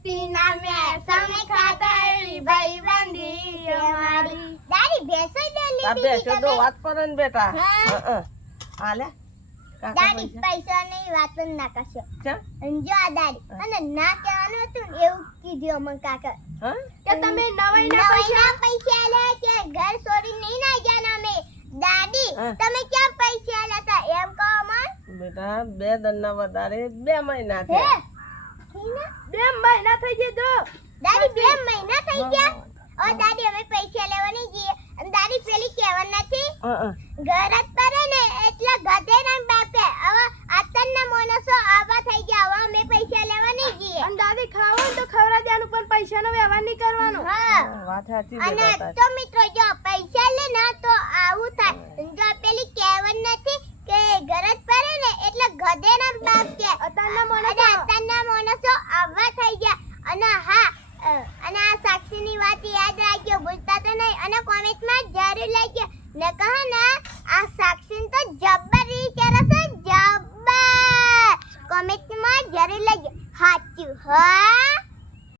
દોસ્તીના મેં સમ ખાધા ભાઈબંધી અમારી દાદી ભેંસો ડોલી આ બેસો તો વાત કરો ને બેટા હાલે દાદી પૈસા ની વાત જ ના કરશો જો આ દાદી અને ના કહેવાનું હતું ને એવું કીધું અમન કાકા કે તમે નવાઈના પૈસા લે કે ઘર છોડી નહીં ના ગયા અમે દાદી તમે ક્યાં પૈસા લેતા એમ કહો અમન બેટા 2 દનના વધારે 2 મહિના હે થયા 2 મહિના થઈ ગયા દાદી 2 મહિના થઈ ગયા ઓ દાદી અમે પૈસા લેવા નહીં જઈએ અને દાદી પેલી કહેવા નથી ઘર જ પડે ને એટલે ગધે ના બાપે હવે આતનના માણસો આવા થઈ ગયા હવે અમે પૈસા લેવા નહીં જઈએ અને દાદી ખાવો તો ખવરા દેવાનું પણ પૈસાનો વ્યવહાર નહીં કરવાનો હા વાત સાચી અને બેટા તો મિત્રો જો પૈસા લે ના તો આવું થાય જો પેલી કહેવત નથી કે ઘર જ પડે ને એટલે ગધે ના બાપ કે આતનના માણસો આવા થઈ ગયા અને હા અને આ સાક્ષીની વાત યાદ રાખજો ભૂલતા તો નહીં અને કોમેન્ટમાં જરૂર લખજો ને કહો ને આ સાક્ષી તો જબ્બર વિચારે છે જબ્બર કોમેન્ટમાં જરૂર લખજો સાચું હા